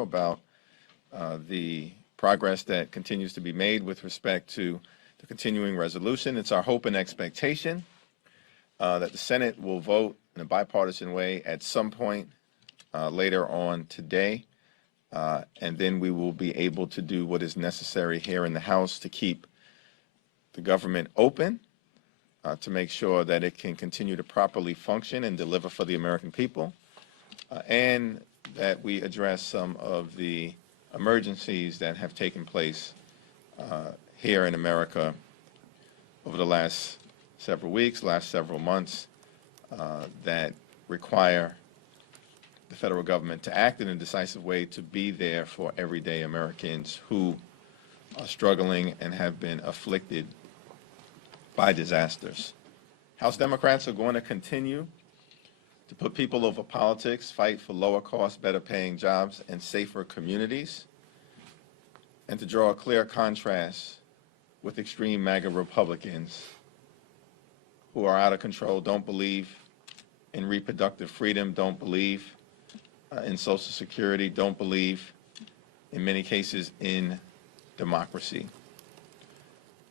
tomorrow about the progress that continues to be made with respect to the continuing resolution. It's our hope and expectation that the Senate will vote in a bipartisan way at some point later on today, and then we will be able to do what is necessary here in the House to keep the government open, to make sure that it can continue to properly function and deliver for the American people, and that we address some of the emergencies that have taken place here in America over the last several weeks, last several months, that require the federal government to act in a decisive way to be there for everyday Americans who are struggling and have been afflicted by disasters. House Democrats are going to continue to put people over politics, fight for lower cost, better paying jobs and safer communities, and to draw a clear contrast with extreme MAGA Republicans who are out of control, don't believe in reproductive freedom, don't believe in Social Security, don't believe, in many cases, in democracy.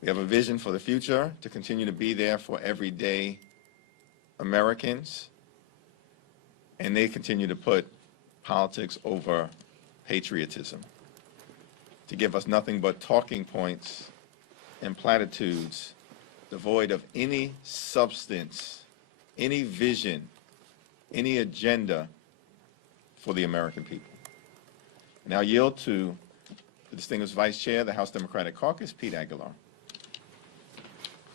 We have a vision for the future to continue to be there for everyday Americans, and they continue to put politics over patriotism, to give us nothing but talking points and platitudes devoid of any substance, any vision, any agenda for the American people. And now I yield to the distinguished Vice Chair of the House Democratic Caucus, Pete Aguilar.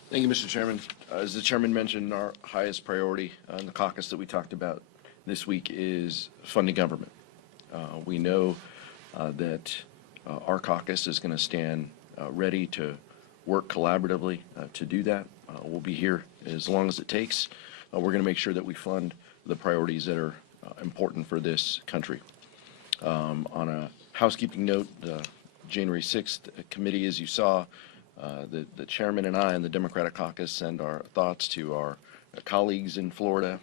Thank you, Mr. Chairman. As the Chairman mentioned, our highest priority in the caucus that we talked about this week is funding government. We know that our caucus is going to stand ready to work collaboratively to do that. We'll be here as long as it takes. We're going to make sure that we fund the priorities that are important for this country. On a housekeeping note, the January 6th committee, as you saw, the chairman and I and the Democratic caucus send our thoughts to our colleagues in Florida,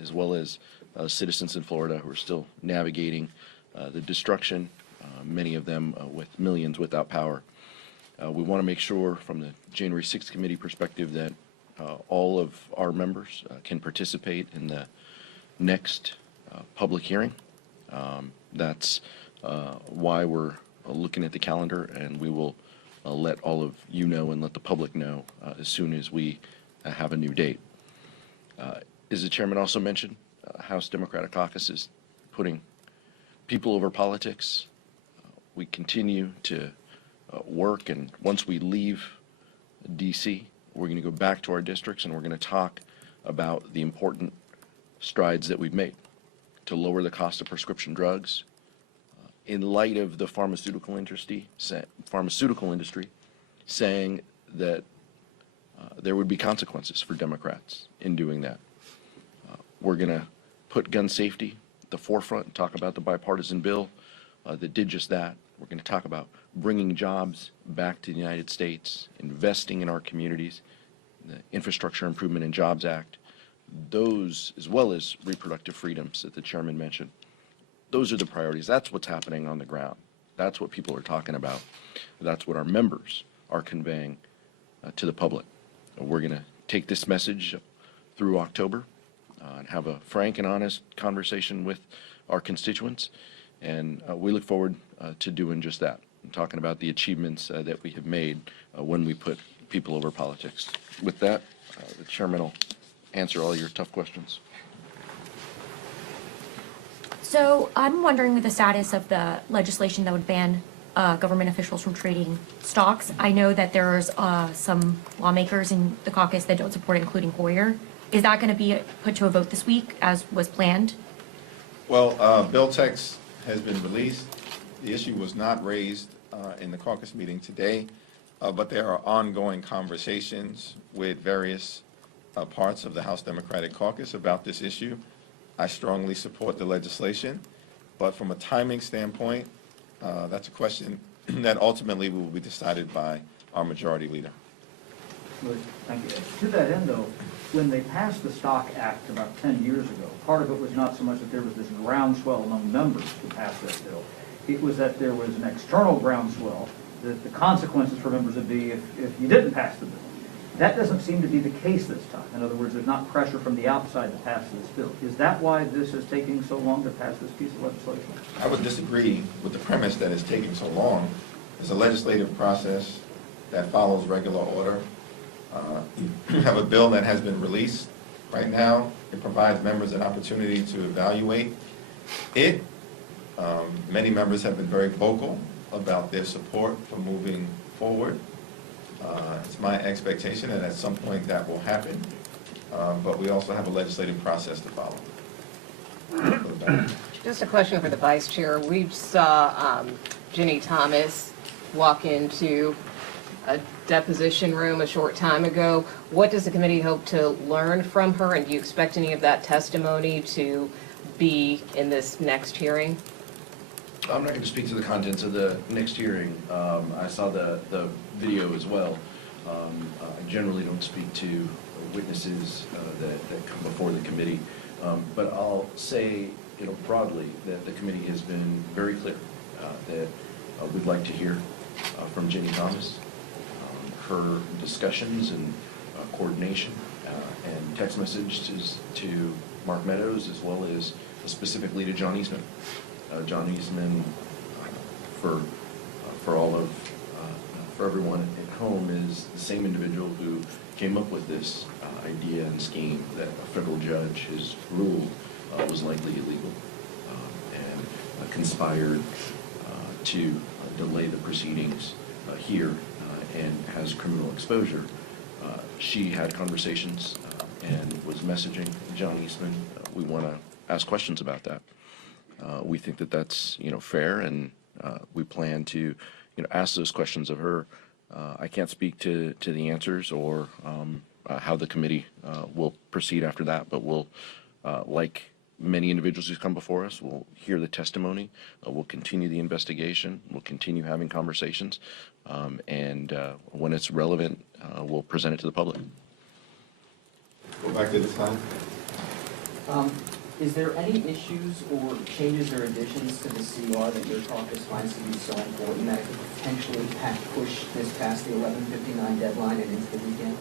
as well as citizens in Florida who are still navigating the destruction, many of them with millions without power. We want to make sure from the January 6th committee perspective that all of our members can participate in the next public hearing. That's why we're looking at the calendar, and we will let all of you know and let the public know as soon as we have a new date. As the chairman also mentioned, House Democratic Caucus is putting people over politics. We continue to work, and once we leave DC, we're going to go back to our districts and we're going to talk about the important strides that we've made to lower the cost of prescription drugs in light of the pharmaceutical industry saying that there would be consequences for Democrats in doing that. We're going to put gun safety at the forefront and talk about the bipartisan bill that did just that. We're going to talk about bringing jobs back to the United States, investing in our communities, the Infrastructure Improvement and Jobs Act, those, as well as reproductive freedoms that the chairman mentioned. Those are the priorities. That's what's happening on the ground. That's what people are talking about. That's what our members are conveying to the public. We're going to take this message through October and have a frank and honest conversation with our constituents. And we look forward to doing just that, and talking about the achievements that we have made when we put people over politics. With that, the chairman will answer all your tough questions. So I'm wondering with the status of the legislation that would ban government officials from trading stocks. I know that there's some lawmakers in the caucus that don't support it, including Hoyer. Is that going to be put to a vote this week as was planned? Well, bill text has been released. The issue was not raised in the caucus meeting today, but there are ongoing conversations with various parts of the House Democratic Caucus about this issue. I strongly support the legislation, but from a timing standpoint, that's a question that ultimately will be decided by our majority leader. Good. Thank you. To that end, though, when they passed the Stock Act about 10 years ago, part of it was not so much that there was this groundswell among members to pass that bill. it was that there was an external groundswell, that the consequences for members would be if you didn't pass the bill. That doesn't seem to be the case this time. In other words, there's not pressure from the outside to pass this bill. Is that why this is taking so long to pass this piece of legislation? I would disagree with the premise that it's taking so long. It's a legislative process that follows regular order. You have a bill that has been released right now. It provides members an opportunity to evaluate it. Many members have been very vocal about their support for moving forward. It's my expectation that at some point that will happen, but we also have a legislative process to follow. Just a question for the vice chair. We saw Ginny Thomas walk into a deposition room a short time ago. What does the committee hope to learn from her, and do you expect any of that testimony to be in this next hearing? I'm not going to speak to the contents of the next hearing. I saw the video as well. I generally don't speak to witnesses that come before the committee. But I'll say, broadly, that the committee has been very clear that we'd like to hear from Ginny Thomas, her discussions and coordination and text messages to Mark Meadows, as well as specifically to John Eastman. John Eastman, for all of, for everyone at home, is the same individual who came up with this idea and scheme that a federal judge has ruled was likely illegal and conspired to delay the proceedings here and has criminal exposure. She had conversations and was messaging John Eastman. We want to ask questions about that. We think that that's fair, and we plan to ask those questions of her. I can't speak to the answers or how the committee will proceed after that, but we'll, like many individuals who come before us, we'll hear the testimony, we'll continue the investigation, we'll continue having conversations, and when it's relevant, we'll present it to the public. Go back to the slide. Is there any issues or changes or additions to the CR that your caucus finds to be so important that it could potentially push this past the 11:59 deadline and into the weekend?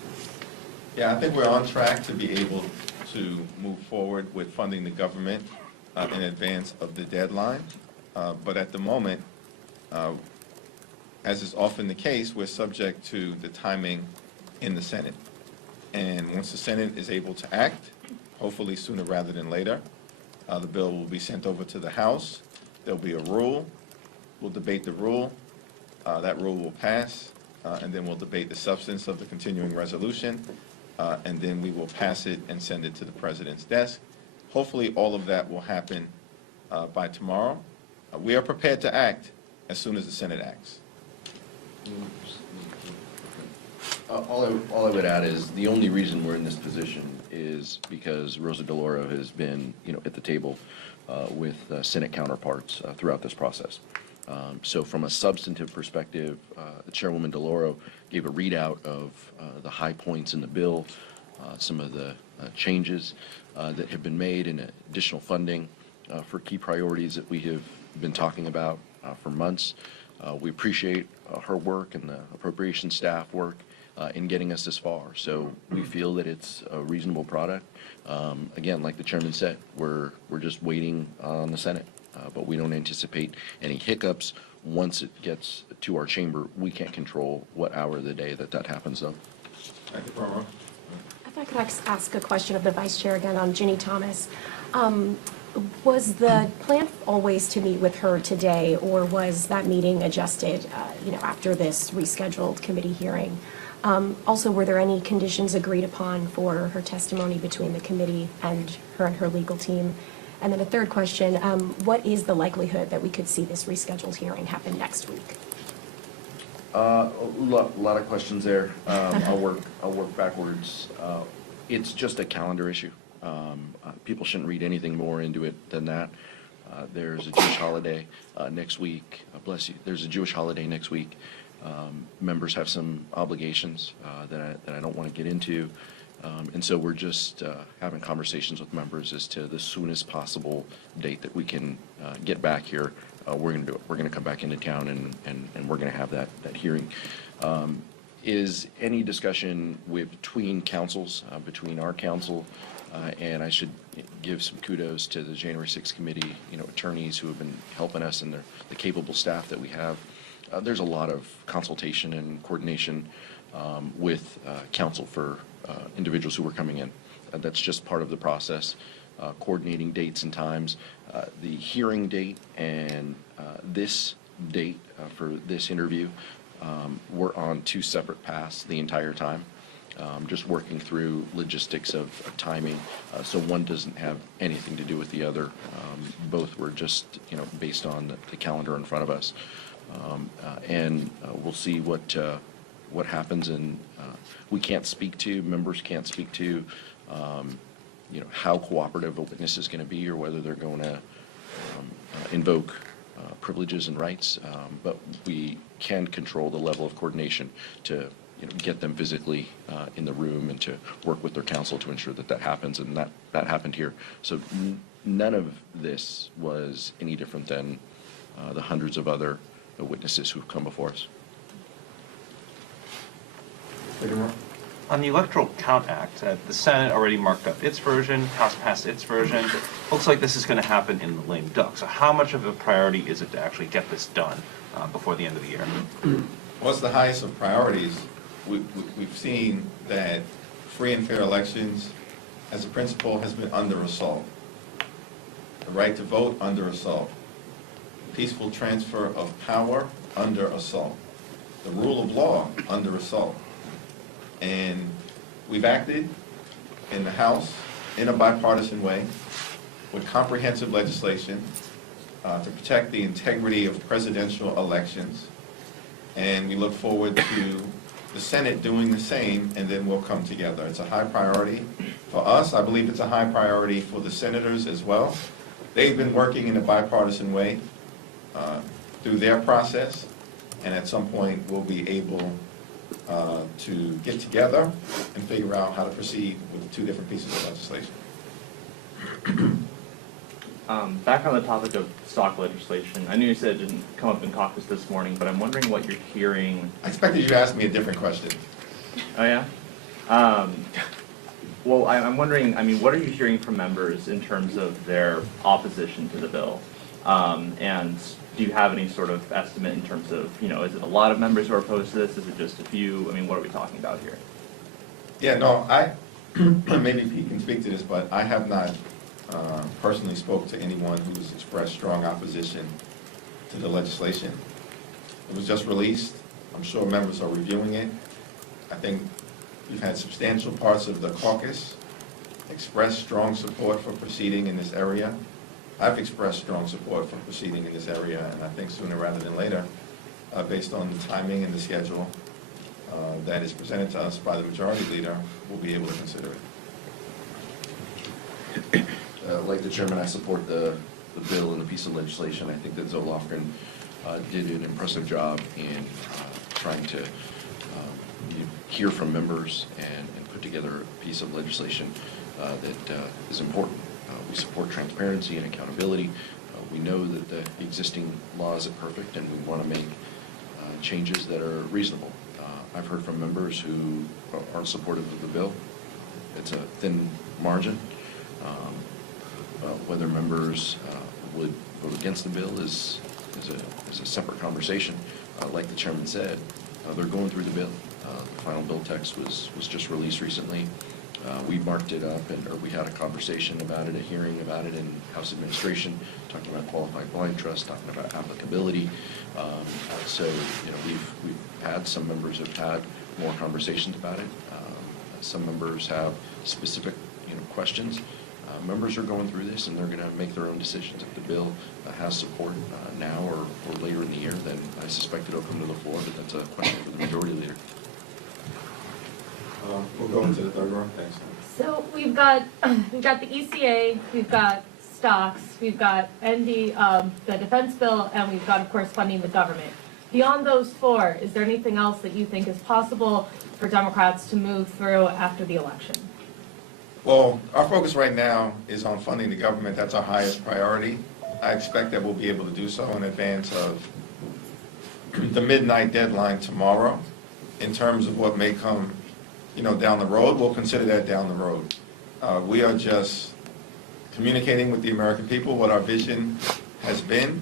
Yeah, I think we're on track to be able to move forward with funding the government in advance of the deadline. But at the moment, as is often the case, we're subject to the timing in the Senate. And once the Senate is able to act, hopefully sooner rather than later, the bill will be sent over to the House. There'll be a rule. We'll debate the rule. That rule will pass, and then we'll debate the substance of the continuing resolution, and then we will pass it and send it to the president's desk. Hopefully, all of that will happen by tomorrow. We are prepared to act as soon as the Senate acts. All I would add is the only reason we're in this position is because Rosa DeLauro has been, at the table with Senate counterparts throughout this process. So from a substantive perspective, Chairwoman DeLauro gave a readout of the high points in the bill, some of the changes that have been made, and additional funding for key priorities that we have been talking about for months. We appreciate her work and the appropriations staff work in getting us this far. So we feel that it's a reasonable product. Again, like the chairman said, we're just waiting on the Senate, but we don't anticipate any hiccups once it gets to our chamber. We can't control what hour of the day that happens, though. Thank you, Palmer. If I could ask a question of the vice chair again on Ginny Thomas. Was the plan always to meet with her today, or was that meeting adjusted, after this rescheduled committee hearing? Also, were there any conditions agreed upon for her testimony between the committee and her legal team? And then a third question, what is the likelihood that we could see this rescheduled hearing happen next week? A lot of questions there. I'll work backwards. It's just a calendar issue. People shouldn't read anything more into it than that. There's a Jewish holiday next week. Bless you. There's a Jewish holiday next week. Members have some obligations that I don't want to get into. And so we're just having conversations with members as to the soonest possible date that we can get back here we're going to do it. We're going to come back into town and we're going to have that hearing. Is any discussion between councils, between our council, and I should give some kudos to the January 6th committee, attorneys who have been helping us and the capable staff that we have. There's a lot of consultation and coordination with council for individuals who are coming in. That's just part of the process, coordinating dates and times. The hearing date and this date for this interview, we're on two separate paths the entire time, just working through logistics of timing. So one doesn't have anything to do with the other. Both were just, based on the calendar in front of us. And we'll see what happens, and we can't speak to, members can't speak to, how cooperative a witness is going to be or whether they're going to invoke privileges and rights, but we can control the level of coordination to get them physically in the room and to work with their counsel to ensure that happens, and that happened here. So none of this was any different than the hundreds of other witnesses who've come before us. On the Electoral Count Act, the Senate already marked up its version, House passed its version. Looks like this is going to happen in the lame duck. So how much of a priority is it to actually get this done before the end of the year? What's the highest of priorities? We've seen that free and fair elections, as a principle, has been under assault. The right to vote under assault. Peaceful transfer of power under assault. The rule of law under assault. And we've acted in the House in a bipartisan way with comprehensive legislation to protect the integrity of presidential elections. And we look forward to the Senate doing the same, and then we'll come together. It's a high priority for us. I believe it's a high priority for the senators as well. They've been working in a bipartisan way through their process, and at some point we'll be able to get together and figure out how to proceed with the two different pieces of legislation. Back on the topic of stock legislation, I knew you said it didn't come up in caucus this morning, but I'm wondering what you're hearing. I expected you to ask me a different question. Oh, yeah? Well, I'm wondering, what are you hearing from members in terms of their opposition to the bill? And do you have any sort of estimate in terms of, is it a lot of members who are opposed to this? Is it just a few? What are we talking about here? Yeah, no, maybe Pete can speak to this, but I have not personally spoke to anyone who's expressed strong opposition to the legislation. It was just released. I'm sure members are reviewing it. I think we've had substantial parts of the caucus express strong support for proceeding in this area. I've expressed strong support for proceeding in this area, and I think sooner rather than later, based on the timing and the schedule that is presented to us by the majority leader, we'll be able to consider it. Like the chairman, I support the bill and the piece of legislation. I think that Zoe Lofgren did an impressive job in trying to hear from members and put together a piece of legislation that is important. We support transparency and accountability. We know that the existing law isn't perfect, and we want to make changes that are reasonable. I've heard from members who aren't supportive of the bill. It's a thin margin. Whether members would vote against the bill is a separate conversation. Like the chairman said, they're going through the bill. The final bill text was just released recently. We marked it up, or we had a conversation about it, a hearing about it in House Administration, talking about qualified blind trust, talking about applicability. So, we've had, some members have had more conversations about it. Some members have specific, questions. Members are going through this, and they're going to make their own decisions. If the bill has support now or later in the year, then I suspect it'll come to the floor, but that's a question for the majority leader. We'll go into the third round. Thanks. So we've got the ECA, we've got stocks, we've got the defense bill, and we've got, of course, funding the government. Beyond those four, is there anything else that you think is possible for Democrats to move through after the election? Well, our focus right now is on funding the government. That's our highest priority. I expect that we'll be able to do so in advance of the midnight deadline tomorrow. In terms of what may come, down the road, we'll consider that down the road. We are just communicating with the American people what our vision has been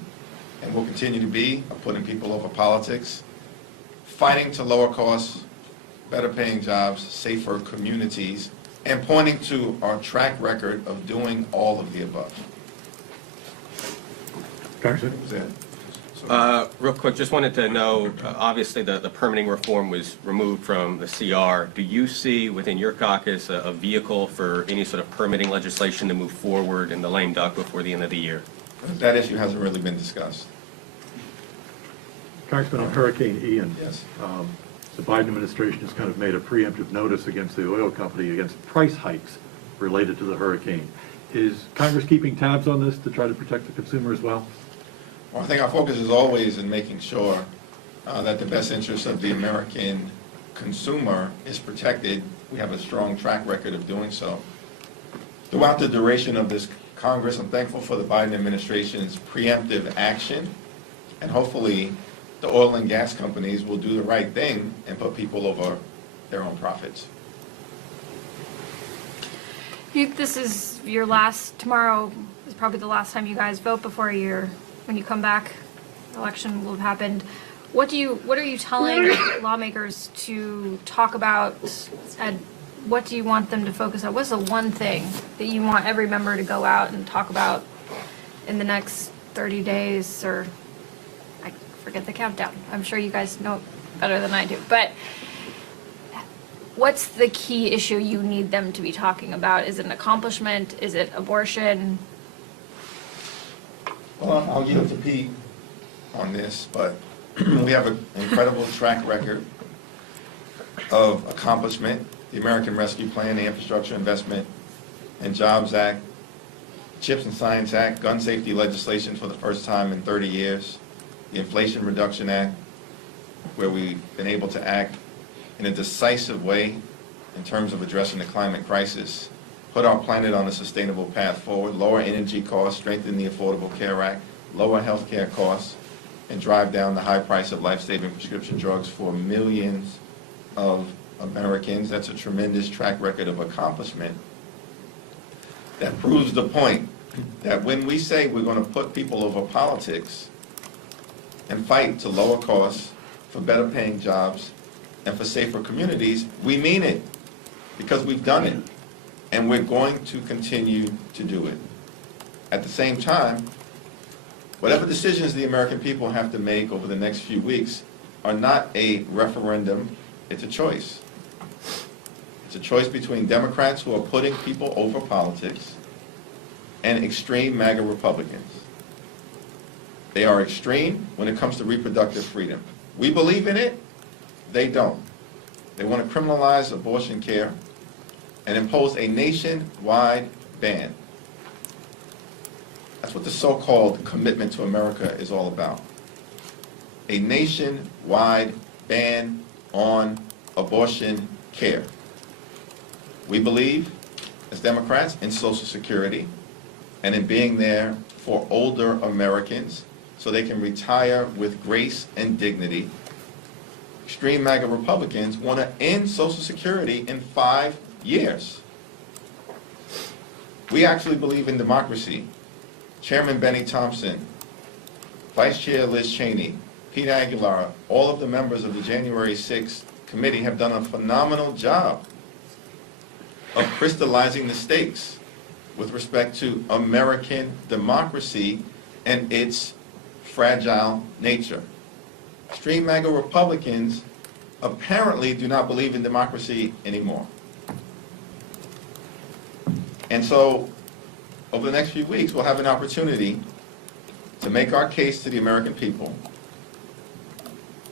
and will continue to be of putting people over politics, fighting to lower costs, better paying jobs, safer communities, and pointing to our track record of doing all of the above. Congressman? Was that? Real quick, just wanted to know, obviously the permitting reform was removed from the CR. Do you see within your caucus a vehicle for any sort of permitting legislation to move forward in the lame duck before the end of the year? That issue hasn't really been discussed. Congressman, on Hurricane Ian. Yes. The Biden administration has kind of made a preemptive notice against the oil company against price hikes related to the hurricane. Is Congress keeping tabs on this to try to protect the consumer as well? Well, I think our focus is always in making sure that the best interests of the American consumer is protected. We have a strong track record of doing so. Throughout the duration of this Congress, I'm thankful for the Biden administration's preemptive action, and hopefully the oil and gas companies will do the right thing and put people over their own profits. This is your last, tomorrow is probably the last time you guys vote before when you come back, election will have happened. What are you telling lawmakers to talk about, and what do you want them to focus on? What's the one thing that you want every member to go out and talk about in the next 30 days, or I forget the countdown. I'm sure you guys know better than I do, but what's the key issue you need them to be talking about? Is it an accomplishment? Is it abortion? Well, I'll yield to Pete on this, but we have an incredible track record of accomplishment. The American Rescue Plan, the Infrastructure Investment and Jobs Act, CHIPS and Science Act, gun safety legislation for the first time in 30 years, the Inflation Reduction Act, where we've been able to act in a decisive way in terms of addressing the climate crisis, put our planet on a sustainable path forward, lower energy costs, strengthen the Affordable Care Act, lower health care costs, and drive down the high price of life-saving prescription drugs for millions of Americans. That's a tremendous track record of accomplishment that proves the point that when we say we're going to put people over politics and fight to lower costs, for better paying jobs, and for safer communities, we mean it, because we've done it, and we're going to continue to do it. At the same time, whatever decisions the American people have to make over the next few weeks are not a referendum, it's a choice. It's a choice between Democrats who are putting people over politics and extreme MAGA Republicans. They are extreme when it comes to reproductive freedom. We believe in it, they don't. They want to criminalize abortion care and impose a nationwide ban. That's what the so-called commitment to America is all about. A nationwide ban on abortion care. We believe, as Democrats, in Social Security and in being there for older Americans so they can retire with grace and dignity. Extreme MAGA Republicans want to end Social Security in 5 years. We actually believe in democracy. Chairman Benny Thompson, Vice Chair Liz Cheney, Pete Aguilar, all of the members of the January 6th committee have done a phenomenal job of crystallizing the stakes with respect to American democracy and its fragile nature. Extreme MAGA Republicans apparently do not believe in democracy anymore. And so, over the next few weeks, we'll have an opportunity to make our case to the American people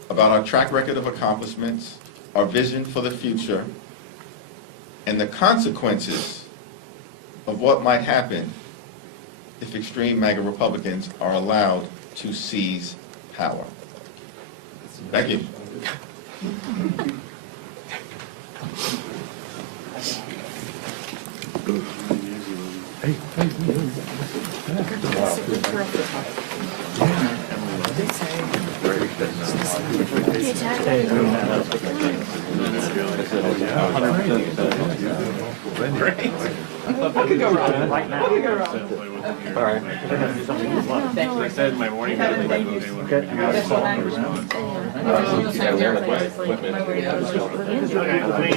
about our track record of accomplishments, our vision for the future, and the consequences of what might happen if extreme MAGA Republicans are allowed to seize power. Thank you. I said my morning meeting, but they would